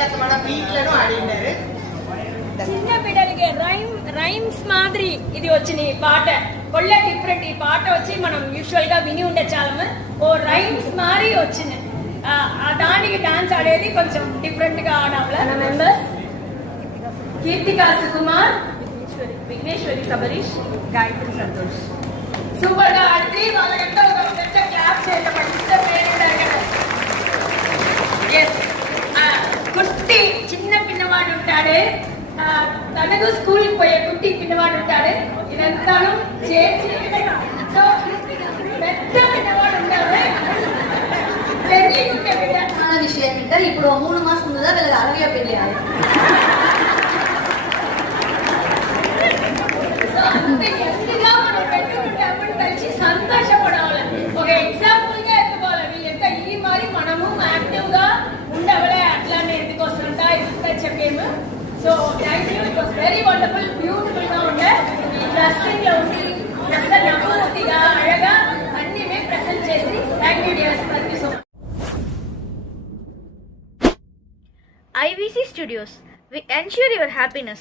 வித்தியாசமான பீட்లను ఆడినారు. చిన్న బిడ్డలకి రైమ్స్ మాదిరి ఇది వచ్చింది ఈ పాట ఒళ్ళ డిఫరెంట్ ఈ పాట వచ్చి మనం యూజువల్ గా విని ఉండే చాలా ఓ రైమ్స్ మారి వచ్చింది దానికి డాన్స్ ఆడేది కొంచెం డిఫరెంట్ గా ఆడాలి మెంబర్స్ కీర్తికా సుకుమార్ విఘ్నేశ్వరి సబరీష్ గాయత్రి సంతోష్ సూపర్ గా ఆడి వాళ్ళకంటే ఒక పెద్ద క్లాప్ చేయడం కుట్టి చిన్న పిన్నవాడు ఉంటాడే తనకు స్కూల్కి పోయే కుట్టి పిన్నవాడు ఉంటాడే ఇదంతాను చేసి సో పెద్ద పిన్నవాడు ఉంటాడే ఉంటే బిడ్డ విషయం ఏంటంటే ఇప్పుడు 3 మాసం ముందుగా వీళ్ళకి అరవై పెళ్ళి సో అంత ఎస్గా మనం పెట్టుకుంటే అప్పుడు కలిసి సంతోషపడాలి ఒక ఎగ్జాంపుల్ గా ఎత్తుకోవాలి వీళ్ళంతా ఈ మరి మనము యాక్టివ్ గా ఉండవలే అట్లానే ఎందుకు వస్తుంటా ఇదంతా చెప్పేము so thank you it was very wonderful beautiful గా ఉండే ఈ డ్రెస్సింగ్ లో ఉండి ఎంత నవ్వుతిగా అழగా అన్ని మేము ప్రెసెంట్ చేసి thank you dears thank you so much IVC Studios. We ensure your happiness.